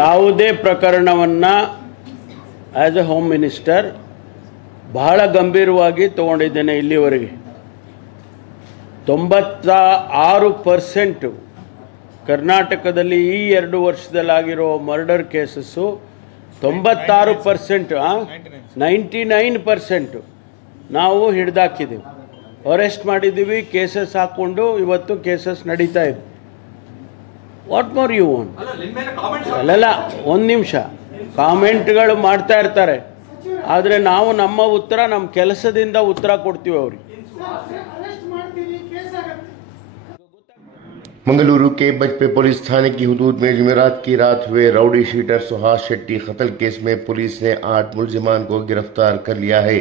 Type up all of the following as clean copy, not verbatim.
ಯಾವುದೇ ಪ್ರಕರಣವನ್ನು as A home minister ಬಹಳ ಗಂಭೀರವಾಗಿ ತಗೊಂಡಿದ್ದೇನೆ. ಇಲ್ಲಿವರೆಗೆ 96% ಕರ್ನಾಟಕದಲ್ಲಿ ಈ 2 ವರ್ಷದಲ್ಲಾಗಿರೋ ಮರ್ಡರ್ ಕೇಸಸ್ಸು 96%, 99% ನಾವು ಹಿಡಿದಾಕಿದ್ದೀವಿ, ಅರೆಸ್ಟ್ ಮಾಡಿದ್ದೀವಿ, ಕೇಸಸ್ ಹಾಕ್ಕೊಂಡು ಇವತ್ತು ಕೇಸಸ್ ನಡೀತಾ ಇದೆ. What more you want? ಅಲ್ಲ, ಒಂದು ನಿಮಿಷ, ಕಾಮೆಂಟ್ಗಳು ಮಾಡ್ತಾ ಇರ್ತಾರೆ, ಆದರೆ ನಾವು ನಮ್ಮ ಉತ್ತರ ನಮ್ಮ ಕೆಲಸದಿಂದ ಉತ್ತರ ಕೊಡ್ತೀವಿ ಅವ್ರಿಗೆ. मंगलुरु के बजपे पुलिस थाने की हुदूद में जुमेरात की रात हुए राउडी शीटर सुहास शेट्टी कत्ल केस में पुलिस ने 8 मुलजिमान को गिरफ्तार कर लिया है।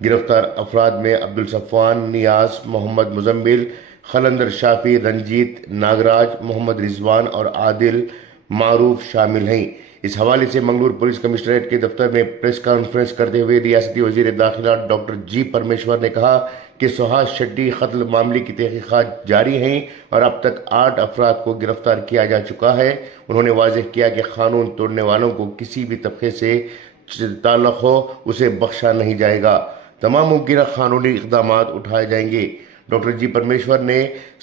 गिरफ्तार अफराद में अब्दुल सफ़वान, नियाज, मोहम्मद मुजम्मिल, खलंदर शाफी, रंजीत, नागराज, मोहम्मद रिजवान और आदिल मारूफ शामिल हैं। इस हवाले से मंगलुरु पुलिस कमिश्नरेट के दफ्तर में प्रेस कॉन्फ्रेंस करते हुए रियासती वजीर दाखिला डॉक्टर जी परमेश्वर ने कहा कि सुहास शेट्टी कत्ल मामले की तहकीकात जारी हैं और अब तक 8 अफराद को गिरफ्तार किया जा चुका है। उन्होंने वाज़ेह किया कि कानून तोड़ने वालों को किसी भी तबके से ताल्लुक़ हो उसे बख्शा नहीं जाएगा। तमाम मुमकिन कानूनी इक़दाम उठाए जाएंगे। डॉक्टर जी परमेश्वर ने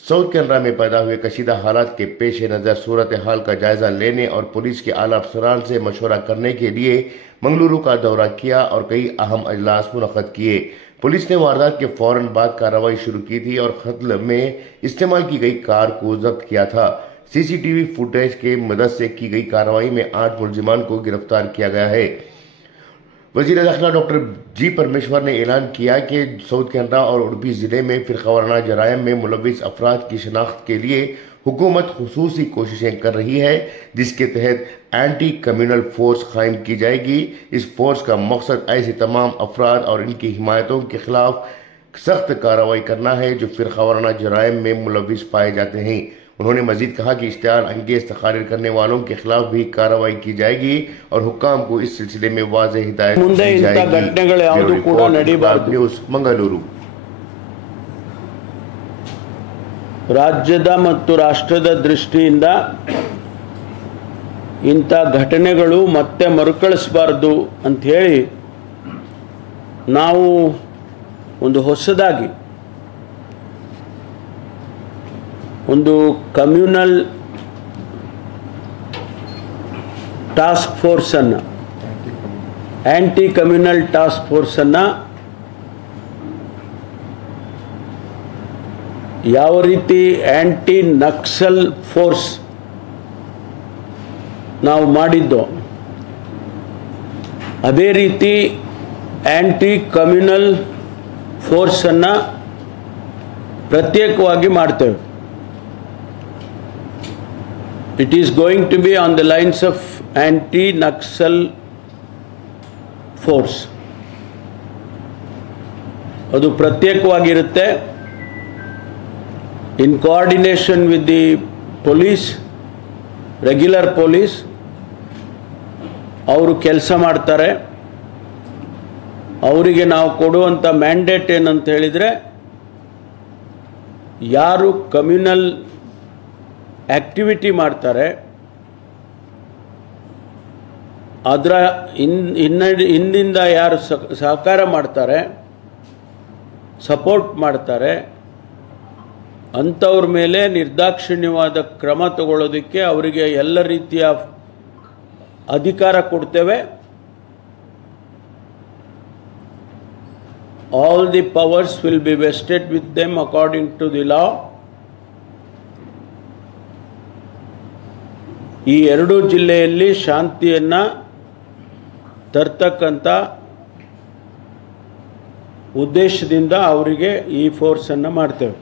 साउथ कैनरा में पैदा हुए कशीदा हालात के पेश नज़र सूरत हाल का जायजा लेने और पुलिस के आला अफसरान से मशवरा करने के लिए मंगलुरु का दौरा किया और कई अहम अजलास मुनक़द किए। पुलिस ने वारदात के फौरन बाद कार्रवाई शुरू की थी और कत्ल में इस्तेमाल की गई कार को जब्त किया था। सीसीटीवी फुटेज के मदद से की गई कार्रवाई में 8 मुलजिमान को गिरफ्तार किया गया है। वजीर दाखिला डॉक्टर जी परमेश्वर ने ऐलान किया कि साउथ कैनरा और उडुपी जिले में फिरकावाराना जरायम में मुलविस अफराद की शनाख्त के लिए हुकूमत खुसूसी कोशिशें कर रही है, जिसके तहत एंटी कम्युनल फोर्स कायम की जाएगी। इस फोर्स का मकसद ऐसे तमाम अफराद और इनकी हिमायतों के खिलाफ सख्त कार्रवाई करना है जो फिरकावाराना जरायम में मुलविस पाए जाते हैं। उन्होंने मजीद कहा कि इश्तिहार अंगेज तकारीर करने वालों के खिलाफ भी कार्रवाई की जाएगी और हुक्काम को इस सिलसिले में वाज़ेह हिदायत दी जाएगी। न्यूज़ मंगलुरु। ರಾಜ್ಯದ ಮತ್ತು ರಾಷ್ಟ್ರದ ದೃಷ್ಟಿಯಿಂದ ಇಂಥ ಘಟನೆಗಳು ಮತ್ತೆ ಮರುಕಳಿಸಬಾರದು ಅಂತ ಹೇಳಿ ನಾವು ಒಂದು ಹೊಸದಾಗಿ ಒಂದು ಕಮ್ಯುನಲ್ ಟಾಸ್ಕ್ ಫೋರ್ಸನ್ನು, ಆ್ಯಂಟಿ ಕಮ್ಯುನಲ್ ಟಾಸ್ಕ್ ಫೋರ್ಸನ್ನು ಯಾವ ರೀತಿ ಆ್ಯಂಟಿ ನಕ್ಸಲ್ ಫೋರ್ಸ್ ನಾವು ಮಾಡಿದ್ದೋ ಅದೇ ರೀತಿ ಆ್ಯಂಟಿ ಕಮ್ಯುನಲ್ ಫೋರ್ಸನ್ನು ಪ್ರತ್ಯೇಕವಾಗಿ ಮಾಡ್ತೇವೆ. It is going to be on the lines of anti Naxal force. ಅದು ಪ್ರತ್ಯೇಕವಾಗಿರುತ್ತೆ. In coordination with the police, regular police, ಅವರು ಕೆಲಸ ಮಾಡ್ತಾರೆ. ಅವರಿಗೆ ನಾವು ಕೊಡುವಂಥ ಮ್ಯಾಂಡೇಟ್ ಏನಂತ ಹೇಳಿದರೆ, ಯಾರು ಕಮ್ಯುನಲ್ ಆ್ಯಕ್ಟಿವಿಟಿ ಮಾಡ್ತಾರೆ ಅದರ ಹಿಂದಿಂದ ಯಾರು ಸಹಕಾರ ಮಾಡ್ತಾರೆ, ಸಪೋರ್ಟ್ ಮಾಡ್ತಾರೆ, ಅಂಥವ್ರ ಮೇಲೆ ನಿರ್ದಾಕ್ಷಿಣ್ಯವಾದ ಕ್ರಮ ತಗೊಳ್ಳೋದಕ್ಕೆ ಅವರಿಗೆ ಎಲ್ಲ ರೀತಿಯ ಅಧಿಕಾರ ಕೊಡ್ತೇವೆ. All the powers will be vested with them according to the law. ಈ 2 ಜಿಲ್ಲೆಯಲ್ಲಿ ಶಾಂತಿಯನ್ನು ತರ್ತಕ್ಕಂಥ ಉದ್ದೇಶದಿಂದ ಅವರಿಗೆ ಈ ಫೋರ್ಸನ್ನು ಮಾಡ್ತೇವೆ.